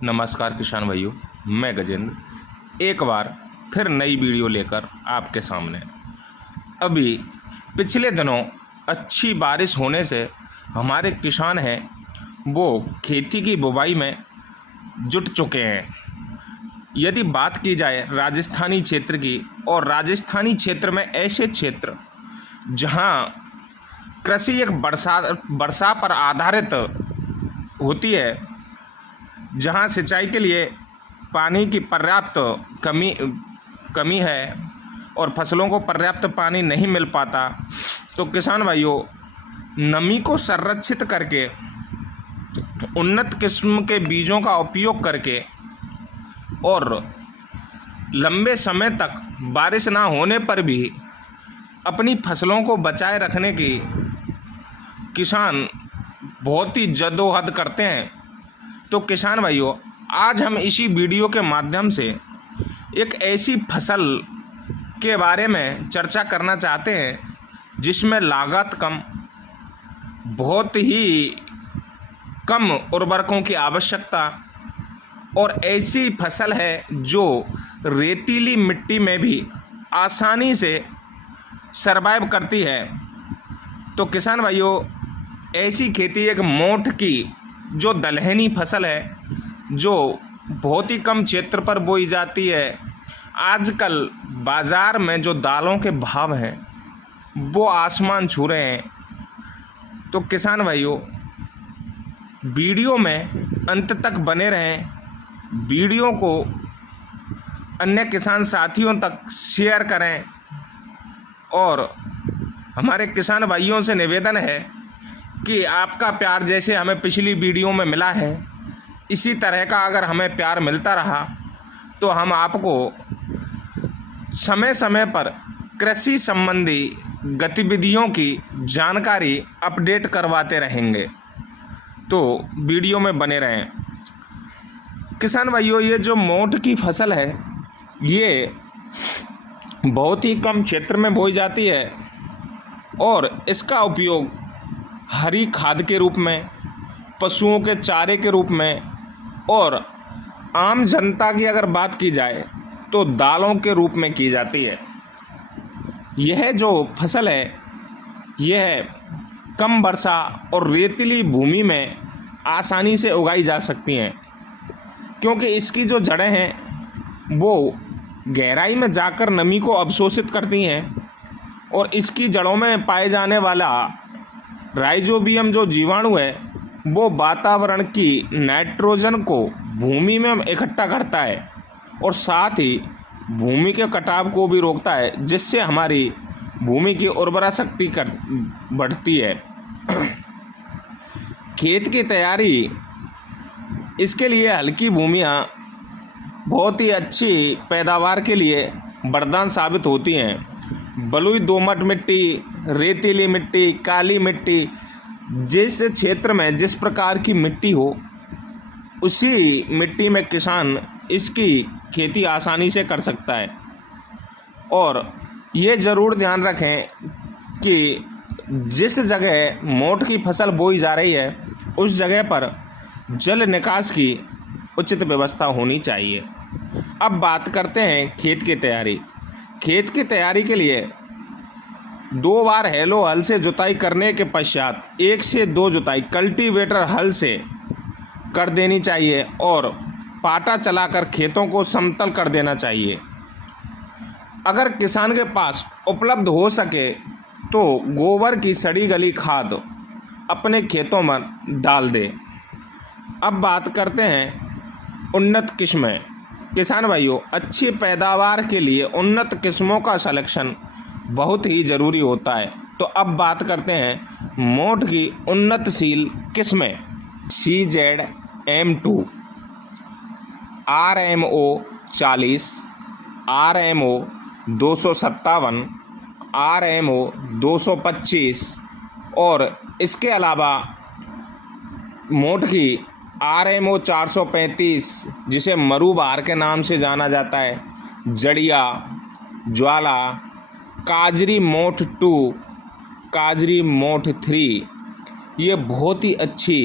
नमस्कार किसान भाइयों, मैं गजेंद्र एक बार फिर नई वीडियो लेकर आपके सामने। अभी पिछले दिनों अच्छी बारिश होने से हमारे किसान हैं वो खेती की बुवाई में जुट चुके हैं। यदि बात की जाए राजस्थानी क्षेत्र की, और राजस्थानी क्षेत्र में ऐसे क्षेत्र जहां कृषि एक वर्षा पर आधारित होती है, जहां सिंचाई के लिए पानी की पर्याप्त कमी है और फसलों को पर्याप्त पानी नहीं मिल पाता, तो किसान भाइयों नमी को संरक्षित करके उन्नत किस्म के बीजों का उपयोग करके और लंबे समय तक बारिश ना होने पर भी अपनी फसलों को बचाए रखने की किसान बहुत ही जद्दोजहद करते हैं। तो किसान भाइयों, आज हम इसी वीडियो के माध्यम से एक ऐसी फसल के बारे में चर्चा करना चाहते हैं जिसमें लागत कम, बहुत ही कम उर्वरकों की आवश्यकता, और ऐसी फसल है जो रेतीली मिट्टी में भी आसानी से सरवाइव करती है। तो किसान भाइयों, ऐसी खेती एक मोठ की जो दलहनी फसल है, जो बहुत ही कम क्षेत्र पर बोई जाती है। आजकल बाज़ार में जो दालों के भाव हैं वो आसमान छू रहे हैं। तो किसान भाइयों, वीडियो में अंत तक बने रहें, वीडियो को अन्य किसान साथियों तक शेयर करें, और हमारे किसान भाइयों से निवेदन है कि आपका प्यार जैसे हमें पिछली वीडियो में मिला है, इसी तरह का अगर हमें प्यार मिलता रहा तो हम आपको समय समय पर कृषि संबंधी गतिविधियों की जानकारी अपडेट करवाते रहेंगे। तो वीडियो में बने रहें। किसान भाइयों, ये जो मोठ की फसल है ये बहुत ही कम क्षेत्र में बोई जाती है और इसका उपयोग हरी खाद के रूप में, पशुओं के चारे के रूप में, और आम जनता की अगर बात की जाए तो दालों के रूप में की जाती है। यह जो फसल है यह कम वर्षा और रेतीली भूमि में आसानी से उगाई जा सकती हैं, क्योंकि इसकी जो जड़ें हैं वो गहराई में जाकर नमी को अवशोषित करती हैं, और इसकी जड़ों में पाए जाने वाला राइजोबियम जो जीवाणु है वो वातावरण की नाइट्रोजन को भूमि में इकट्ठा करता है और साथ ही भूमि के कटाव को भी रोकता है, जिससे हमारी भूमि की उर्वरा शक्ति बढ़ती है। खेत की तैयारी, इसके लिए हल्की भूमियाँ बहुत ही अच्छी पैदावार के लिए वरदान साबित होती हैं। बलुई दोमट मिट्टी, रेतीली मिट्टी, काली मिट्टी, जिस क्षेत्र में जिस प्रकार की मिट्टी हो उसी मिट्टी में किसान इसकी खेती आसानी से कर सकता है। और ये ज़रूर ध्यान रखें कि जिस जगह मोठ की फसल बोई जा रही है उस जगह पर जल निकास की उचित व्यवस्था होनी चाहिए। अब बात करते हैं खेत की तैयारी। खेत की तैयारी के लिए 2 बार हैलो हल से जुताई करने के पश्चात 1 से 2 जुताई कल्टीवेटर हल से कर देनी चाहिए और पाटा चलाकर खेतों को समतल कर देना चाहिए। अगर किसान के पास उपलब्ध हो सके तो गोबर की सड़ी गली खाद अपने खेतों में डाल दे। अब बात करते हैं उन्नत किस्में। किसान भाइयों, अच्छी पैदावार के लिए उन्नत किस्मों का सिलेक्शन बहुत ही ज़रूरी होता है। तो अब बात करते हैं मोठ की उन्नतशील किस्में। CZM2, RMO 40, RMO 257, RMO 225, और इसके अलावा मोठ की RMO 435, जिसे मरूबहार के नाम से जाना जाता है, जड़िया, ज्वाला, काजरी मोठ 2, काजरी मोठ 3, ये बहुत ही अच्छी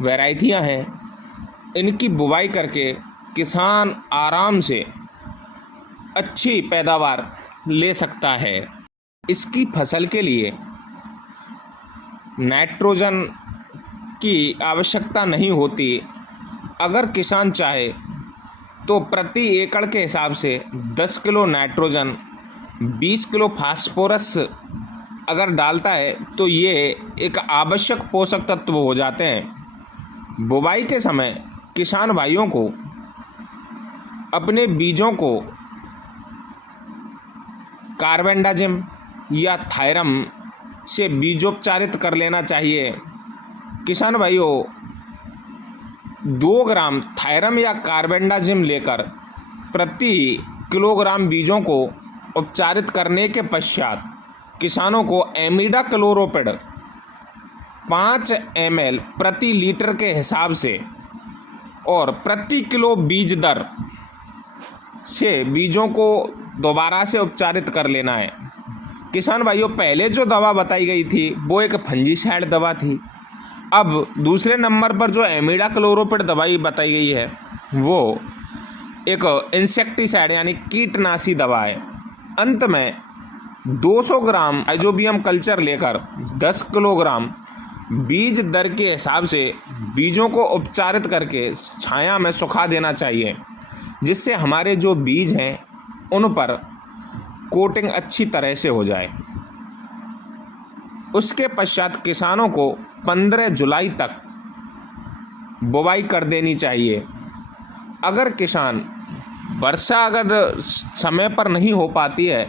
वैरायटियां हैं। इनकी बुवाई करके किसान आराम से अच्छी पैदावार ले सकता है। इसकी फसल के लिए नाइट्रोजन की आवश्यकता नहीं होती। अगर किसान चाहे तो प्रति एकड़ के हिसाब से 10 किलो नाइट्रोजन, 20 किलो फास्फोरस अगर डालता है तो ये एक आवश्यक पोषक तत्व हो जाते हैं। बुवाई के समय किसान भाइयों को अपने बीजों को कार्बेंडाजिम या थायरम से बीजोपचारित कर लेना चाहिए। किसान भाइयों 2 ग्राम थायरम या कार्बेंडाजिम लेकर प्रति किलोग्राम बीजों को उपचारित करने के पश्चात किसानों को एमिडाक्लोरोपिड 5 ml प्रति लीटर के हिसाब से और प्रति किलो बीज दर से बीजों को दोबारा से उपचारित कर लेना है। किसान भाइयों पहले जो दवा बताई गई थी वो एक फंजीसाइड दवा थी। अब दूसरे नंबर पर जो एमिडाक्लोरोपिड दवाई बताई गई है वो एक इंसेक्टिसाइड यानी कीटनाशी दवा है। अंत में 200 ग्राम राइजोबियम कल्चर लेकर 10 किलोग्राम बीज दर के हिसाब से बीजों को उपचारित करके छाया में सुखा देना चाहिए, जिससे हमारे जो बीज हैं उन पर कोटिंग अच्छी तरह से हो जाए। उसके पश्चात किसानों को 15 जुलाई तक बुवाई कर देनी चाहिए। अगर किसान वर्षा अगर समय पर नहीं हो पाती है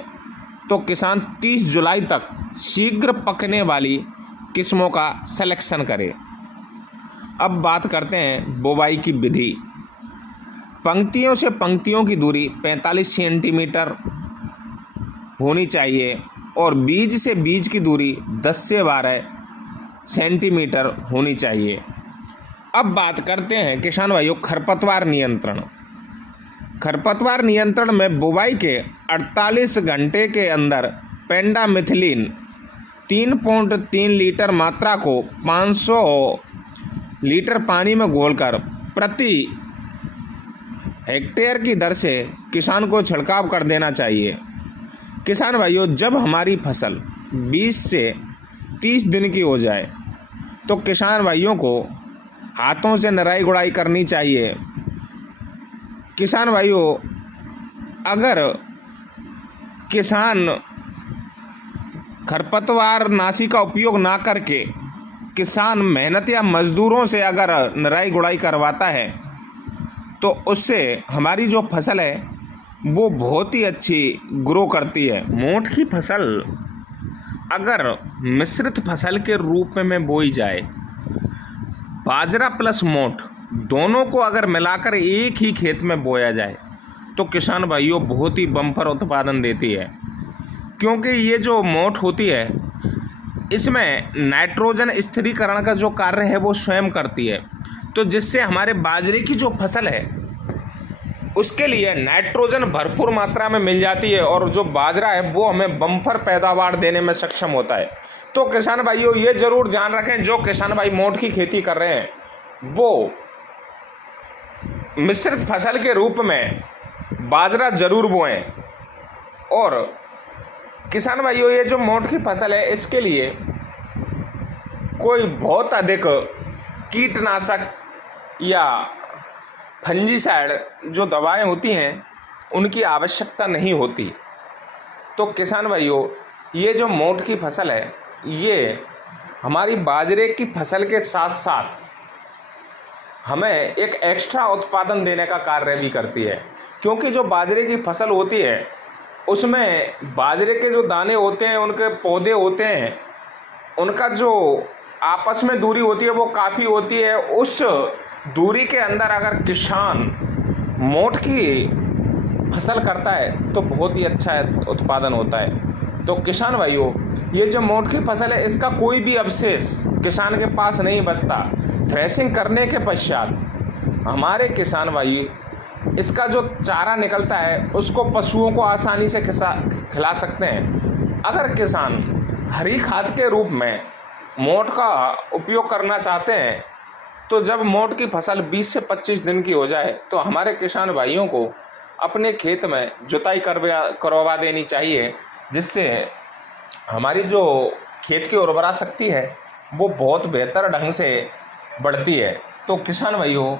तो किसान 30 जुलाई तक शीघ्र पकने वाली किस्मों का सिलेक्शन करे। अब बात करते हैं बुवाई की विधि। पंक्तियों से पंक्तियों की दूरी 45 सेंटीमीटर होनी चाहिए और बीज से बीज की दूरी 10 से 12 सेंटीमीटर होनी चाहिए। अब बात करते हैं किसान भाइयों खरपतवार नियंत्रण। खरपतवार नियंत्रण में बुवाई के 48 घंटे के अंदर पेंडामिथिलिन 3.3 लीटर मात्रा को 500 लीटर पानी में घोलकर प्रति हेक्टेयर की दर से किसान को छिड़काव कर देना चाहिए। किसान भाइयों जब हमारी फसल 20 से 30 दिन की हो जाए तो किसान भाइयों को हाथों से निराई गुड़ाई करनी चाहिए। किसान भाइयों अगर किसान खरपतवार नाशी का उपयोग ना करके किसान मेहनत या मजदूरों से अगर निराई गुड़ाई करवाता है तो उससे हमारी जो फसल है वो बहुत ही अच्छी ग्रो करती है। मोठ की फसल अगर मिश्रित फसल के रूप में बोई जाए, बाजरा प्लस मोठ दोनों को अगर मिलाकर एक ही खेत में बोया जाए तो किसान भाइयों बहुत ही बम्पर उत्पादन देती है, क्योंकि ये जो मोठ होती है इसमें नाइट्रोजन स्थिरीकरण का जो कार्य है वो स्वयं करती है, तो जिससे हमारे बाजरे की जो फसल है उसके लिए नाइट्रोजन भरपूर मात्रा में मिल जाती है और जो बाजरा है वो हमें बम्पर पैदावार देने में सक्षम होता है। तो किसान भाइयों ये ज़रूर ध्यान रखें, जो किसान भाई मोठ की खेती कर रहे हैं वो मिश्रित फसल के रूप में बाजरा ज़रूर बोएं। और किसान भाइयों ये जो मोठ की फसल है इसके लिए कोई बहुत अधिक कीटनाशक या फंजीसाइड जो दवाएं होती हैं उनकी आवश्यकता नहीं होती। तो किसान भाइयों ये जो मोठ की फसल है ये हमारी बाजरे की फसल के साथ साथ हमें एक एक्स्ट्रा उत्पादन देने का कार्य भी करती है, क्योंकि जो बाजरे की फसल होती है उसमें बाजरे के जो दाने होते हैं, उनके पौधे होते हैं, उनका जो आपस में दूरी होती है वो काफ़ी होती है। उस दूरी के अंदर अगर किसान मोठ की फसल करता है तो बहुत ही अच्छा उत्पादन होता है। तो किसान भाइयों ये जो मोठ की फसल है इसका कोई भी अवशेष किसान के पास नहीं बचता। थ्रेशिंग करने के पश्चात हमारे किसान भाई इसका जो चारा निकलता है उसको पशुओं को आसानी से खिला सकते हैं। अगर किसान हरी खाद के रूप में मोठ का उपयोग करना चाहते हैं तो जब मोट की फसल 20 से 25 दिन की हो जाए तो हमारे किसान भाइयों को अपने खेत में जुताई करवा देनी चाहिए, जिससे हमारी जो खेत की उर्वरा शक्ति है वो बहुत बेहतर ढंग से बढ़ती है। तो किसान भाइयों,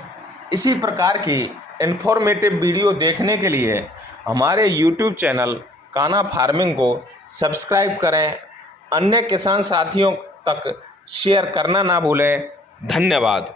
इसी प्रकार की इन्फॉर्मेटिव वीडियो देखने के लिए हमारे YouTube चैनल कान्हा फार्मिंग को सब्सक्राइब करें, अन्य किसान साथियों तक शेयर करना ना भूलें। धन्यवाद।